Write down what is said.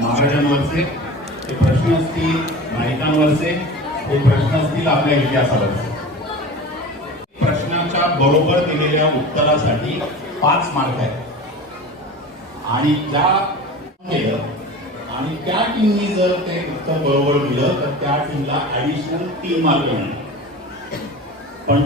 महाराजांवरचे ते प्रश्न असतील, नायकांवरचे ते प्रश्न असतील, आपल्या इतिहासावरचे. प्रश्नाच्या बरोबर दिलेल्या उत्तरासाठी 5 मार्क आहेत आणि त्या टीमनी जर ते उत्तर बरोबर दिलं तर त्या टीमला ऍडिशनल 3 मार्क मिळणार. पण